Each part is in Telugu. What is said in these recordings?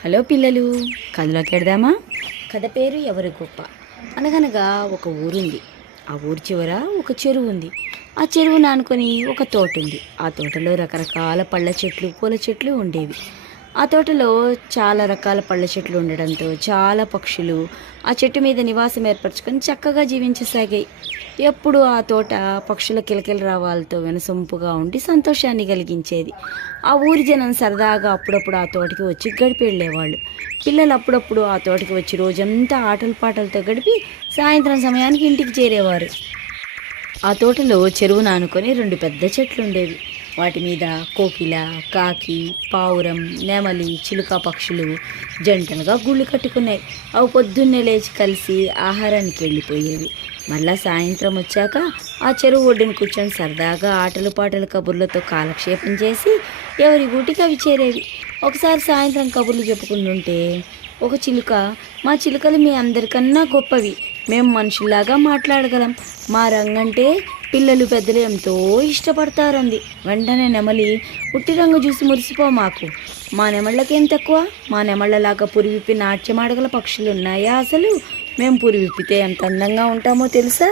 హలో పిల్లలు, కథలోకి వెడదామా? కథ పేరు ఎవరు గొప్ప. అనగనగా ఒక ఊరుంది. ఆ ఊరి చివర ఒక చెరువు ఉంది. ఆ చెరువును ఆనుకొని ఒక తోట ఉంది. ఆ తోటలో రకరకాల పళ్ళ చెట్లు, పూల చెట్లు ఉండేవి. ఆ తోటలో చాలా రకాల పళ్ళ చెట్లు ఉండడంతో చాలా పక్షులు ఆ చెట్టు మీద నివాసం ఏర్పరచుకొని చక్కగా జీవించసాగాయి. ఎప్పుడు ఆ తోట పక్షుల కిలకిల రావాలతో వినసొంపుగా ఉండి సంతోషాన్ని కలిగించేది. ఆ ఊరి జనం సరదాగా అప్పుడప్పుడు ఆ తోటకి వచ్చి గడిపి వెళ్ళేవాళ్ళు. పిల్లలు అప్పుడప్పుడు ఆ తోటకి వచ్చి రోజంతా ఆటల పాటలతో గడిపి సాయంత్రం సమయానికి ఇంటికి చేరేవారు. ఆ తోటలో చెరువును ఆనుకొని రెండు పెద్ద చెట్లుండేవి. వాటి మీద కోకిల, కాకి, పావురం, నెమలి, చిలుక పక్షులు జంటలుగా గూళ్ళు కట్టుకున్నాయి. అవి పొద్దున్నే లేచి కలిసి ఆహారానికి వెళ్ళిపోయేవి. మళ్ళా సాయంత్రం వచ్చాక ఆ చెరువు ఒడ్డున కూర్చొని సరదాగా ఆటలు పాటలు కబుర్లతో కాలక్షేపం చేసి ఎవరి గూటికి అవి చేరేవి. ఒకసారి సాయంత్రం కబుర్లు చెప్పుకుంటుంటే ఒక చిలుక, మా చిలుకలు మీ అందరికన్నా గొప్పవి, మేము మనుషుల్లాగా మాట్లాడగలం, మా రంగంటే పిల్లలు పెద్దలు ఎంతో ఇష్టపడతారంది. వెంటనే నెమలి, ఉట్టి రంగు చూసి మురిసిపో మాకు, మా నెమళ్ళకేం తక్కువ, మా నెమళ్ళలాగా పురి విప్పి నాట్యమాడగల పక్షులు ఉన్నాయా అసలు, మేము పురి విప్పితే ఎంత అందంగా ఉంటామో తెలుసా,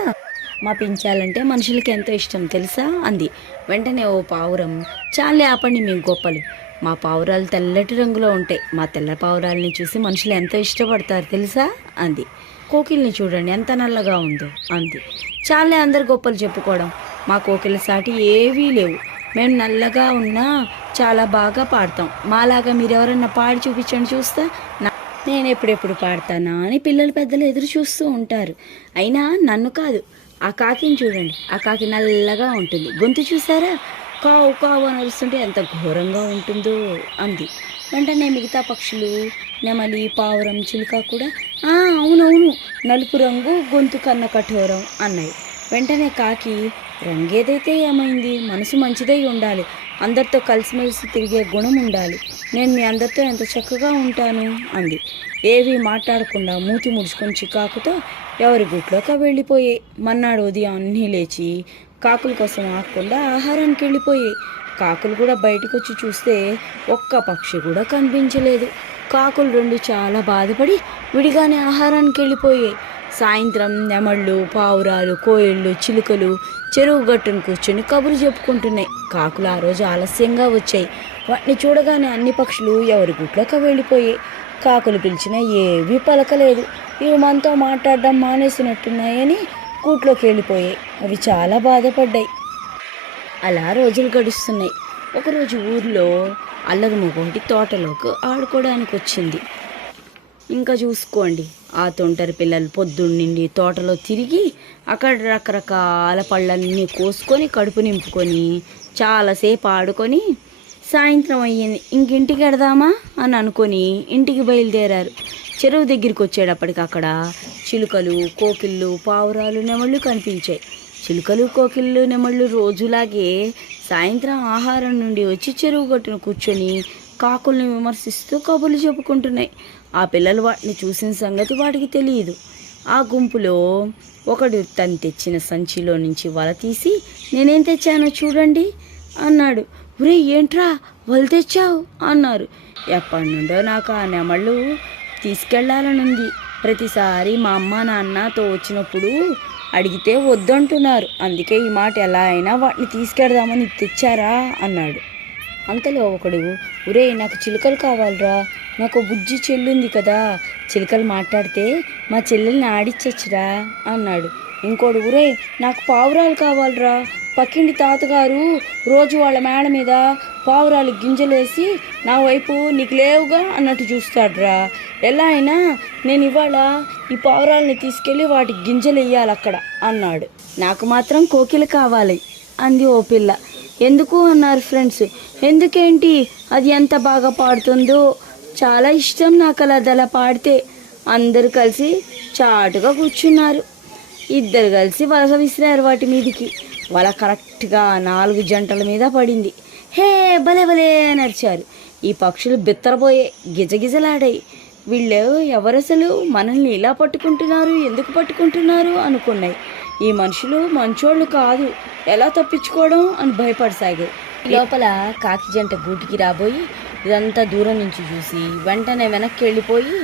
మా పించాలంటే మనుషులకి ఎంతో ఇష్టం తెలుసా అంది. వెంటనే ఓ పావురం, చాలే ఆపండి మీ గొప్పలు, మా పావురాలు తెల్లటి రంగులో ఉంటాయి, మా తెల్ల పావురాలని చూసి మనుషులు ఎంతో ఇష్టపడతారు తెలుసా అంది. కోకిల్ని చూడండి ఎంత నల్లగా ఉందో అంది. చాలే అందరు గొప్పలు చెప్పుకోవడం, మా కోకిల సాటి ఏవీ లేవు, మేము నల్లగా ఉన్నా చాలా బాగా పాడతాం, మాలాగా మీరెవరన్నా పాడి చూపించండి చూస్తా, నేను ఎప్పుడెప్పుడు పాడతానా అని పిల్లలు పెద్దలు ఎదురు చూస్తూ ఉంటారు. అయినా నన్ను కాదు, ఆ కాకిని చూడండి, ఆ కాకి నల్లగా ఉంటుంది, గొంతు చూసారా, కావు కావు అని అరుస్తుంటే ఎంత ఘోరంగా ఉంటుందో అంది. వెంటనే మిగతా పక్షులు నెమలి, పావురం, చిలుక కూడా అవునవును, నలుపు రంగు గొంతు కన్న కఠోరం అన్నాయి. వెంటనే కాకి, రంగేదైతే ఏమైంది, మనసు మంచిదై ఉండాలి, అందరితో కలిసిమెలిసి తిరిగే గుణం ఉండాలి, నేను మీ అందరితో ఎంత చక్కగా ఉంటాను అంది. ఏవీ మాట్లాడకుండా మూతి ముడుచుకొని చికాకుతో ఎవరి గుట్లోకి వెళ్ళిపోయాయి. మన్నాడు ఉదయం అన్నీ లేచి కాకుల కోసం ఆగకుండా ఆహారానికి వెళ్ళిపోయాయి. కాకులు కూడా బయటకు వచ్చి చూస్తే ఒక్క పక్షి కూడా కనిపించలేదు. కాకులు రెండు చాలా బాధపడి విడిగానే ఆహారానికి వెళ్ళిపోయాయి. సాయంత్రం నెమళ్ళు, పావురాలు, కోయిళ్ళు, చిలుకలు చెరువు గట్టును కూర్చొని కబురు చెప్పుకుంటున్నాయి. కాకులు ఆ రోజు ఆలస్యంగా వచ్చాయి. వాటిని చూడగానే అన్ని పక్షులు ఎవరి గుట్లోకి వెళ్ళిపోయాయి. కాకులు పిలిచినా ఏవీ పలకలేదు. ఇవి మనతో మాట్లాడడం మానేసినట్టున్నాయని కూట్లోకి వెళ్ళిపోయాయి. అవి చాలా బాధపడ్డాయి. అలా రోజులు గడుస్తున్నాయి. ఒకరోజు ఊర్లో అల్లరి మొగోటి తోటలోకి ఆడుకోవడానికి వచ్చింది. ఇంకా చూసుకోండి, ఆ తొంటరి పిల్లలు పొద్దున్నిండి తోటలో తిరిగి అక్కడ రకరకాల పళ్ళన్నీ కోసుకొని కడుపు నింపుకొని చాలాసేపు ఆడుకొని సాయంత్రం అయ్యింది. ఇంకింటికి వెడదామా అని అనుకొని ఇంటికి బయలుదేరారు. చెరువు దగ్గరికి వచ్చేటప్పటికి అక్కడ చిలుకలు, కోకిళ్ళు, పావురాలు, నెమళ్ళు కనిపించాయి. చిలుకలు, కోకిళ్ళు, నెమళ్ళు రోజులాగే సాయంత్రం ఆహారం నుండి వచ్చి చెరువు గట్టును కూర్చొని కాకుల్ని విమర్శిస్తూ కబుర్లు చెప్పుకుంటున్నాయి. ఆ పిల్లలు వాటిని చూసిన సంగతి వాటికి తెలియదు. ఆ గుంపులో ఒకడు తను తెచ్చిన సంచిలో నుంచి వల తీసి, నేనేం తెచ్చానో చూడండి అన్నాడు. ఒరే ఏంట్రా వల తెచ్చావు అన్నారు. ఎప్పటి నుండో నాకు ఆ నెమళ్ళు తీసుకెళ్లాలనుంది, ప్రతిసారి మా అమ్మ నాన్నతో వచ్చినప్పుడు అడిగితే వద్దంటున్నారు, అందుకే ఈ మాట ఎలా అయినా వాటిని తీసుకెడదామని తెచ్చారా అన్నాడు. అంతలో ఒకడు, ఒరే నాకు చిలుకలు కావాలరా, నాకు బుజ్జి చెల్లుంది కదా, చిలుకలు మాట్లాడితే మా చెల్లెల్ని ఆడిచ్చచ్చురా అన్నాడు. ఇంకోడు, ఒరే నాకు పావురాలు కావాలరా, పక్కింటి తాతగారు రోజు వాళ్ళ మేడ మీద పావురాలు గింజలేసి నా వైపు నీకు లేవుగా అన్నట్టు చూస్తాడ్రా, ఎలా అయినా నేను ఇవాళ ఈ పావురాలని తీసుకెళ్ళి వాటికి గింజలు వేయాలి అక్కడ అన్నాడు. నాకు మాత్రం కోకిల కావాలి అంది ఓ పిల్ల. ఎందుకు అన్నారు ఫ్రెండ్స్. ఎందుకేంటి, అది ఎంత బాగా పాడుతుందో, చాలా ఇష్టం నాకు అలా పాడితే. అందరూ కలిసి చాటుగా కూర్చున్నారు. ఇద్దరు కలిసి వలస విసిరారు వాటి మీదికి. వల కరెక్ట్గా 4 జంటల మీద పడింది. హే భలే భలే నడిచారు. ఈ పక్షులు బిత్తరపోయే, గిజగిజలాడాయి. వీళ్ళు ఎవరసలు మనల్ని ఇలా పట్టుకుంటున్నారు, ఎందుకు పట్టుకుంటున్నారు అనుకున్నాయి. ఈ మనుషులు మంచోళ్ళు కాదు, ఎలా తప్పించుకోవడం అని భయపడసాగాయి. లోపల కాకి జంట గూటికి రాబోయి, ఇదంతా దూరం నుంచి చూసి వెంటనే వెనక్కి వెళ్ళిపోయి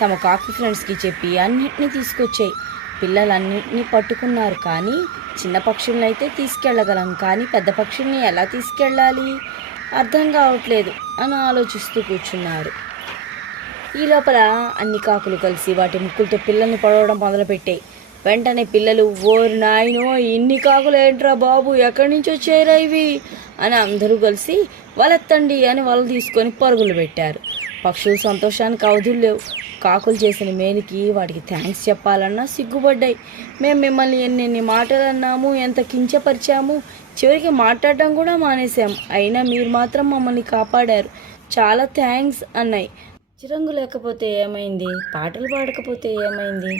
తమ కాకి ఫ్రెండ్స్కి చెప్పి అన్నిటినీ తీసుకొచ్చాయి. పిల్లలన్నింటినీ పట్టుకున్నారు, కానీ చిన్న పక్షుల్ని అయితే తీసుకెళ్ళగలం, కానీ పెద్ద పక్షుల్ని ఎలా తీసుకెళ్ళాలి అర్థం కావట్లేదు అని ఆలోచిస్తూ కూర్చున్నారు. ఈ లోపల అన్ని కాకులు కలిసి వాటి ముక్కులతో పిల్లల్ని పడవడం మొదలుపెట్టాయి. వెంటనే పిల్లలు, ఓరి నాయనో ఇన్ని కాకులు ఏంట్రా బాబు, ఎక్కడి నుంచి వచ్చాయిరా ఇవి అని అందరూ కలిసి వలెత్తండి అని వల తీసుకొని పరుగులు పెట్టారు. పక్షులు సంతోషానికి అవధులు లేవు. కాకులు చేసిన మేలుకి వాటికి థ్యాంక్స్ చెప్పాలన్నా సిగ్గుపడ్డాయి. మేము మిమ్మల్ని ఎన్నెన్ని మాటలు అన్నాము, ఎంత కించపరిచాము, చివరికి మాట్లాడటం కూడా మానేశాం, అయినా మీరు మాత్రం మమ్మల్ని కాపాడారు, చాలా థ్యాంక్స్ అన్నాయి. చిరంగు లేకపోతే ఏమైంది, పాటలు పాడకపోతే ఏమైంది,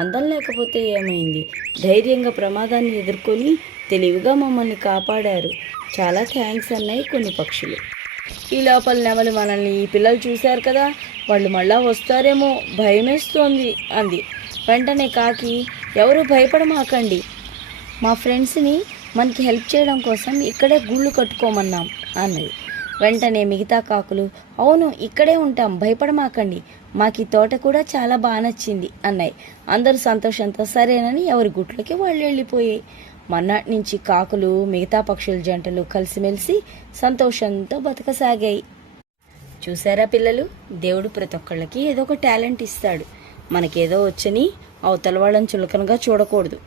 అందం లేకపోతే ఏమైంది, ధైర్యంగా ప్రమాదాన్ని ఎదుర్కొని తెలివిగా మమ్మల్ని కాపాడారు, చాలా థ్యాంక్స్ అన్నాయి కొన్ని పక్షులు. ఈ లోపల నెమలి మనల్ని ఈ పిల్లలు చూశారు కదా, వాళ్ళు మళ్ళా వస్తారేమో భయమేస్తోంది అంది. వెంటనే కాకి, ఎవరు భయపడమాకండి, మా ఫ్రెండ్స్ని మనకి హెల్ప్ చేయడం కోసం ఇక్కడే గూళ్ళు కట్టుకోమన్నాం అన్నది. వెంటనే మిగతా కాకులు, అవును ఇక్కడే ఉంటాం, భయపడమాకండి, మాకు ఈ తోట కూడా చాలా బాగా నచ్చింది అన్నాయి. అందరూ సంతోషంతో సరేనని ఎవరి గుట్లకి వాళ్ళు వెళ్ళిపోయాయి. మర్నాటి నుంచి కాకులు మిగతా పక్షుల జంటలు కలిసిమెలిసి సంతోషంతో బతకసాగాయి. చూసారా పిల్లలు, దేవుడు ప్రతి ఒక్కళ్ళకి ఏదో ఒక టాలెంట్ ఇస్తాడు. మనకేదో వచ్చని అవతల వాళ్ళని చులకనగా చూడకూడదు,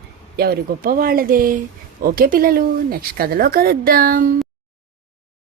ఎవరి గొప్ప వాళ్ళదే. ఓకే పిల్లలు, నెక్స్ట్ కథలో కలుద్దాం.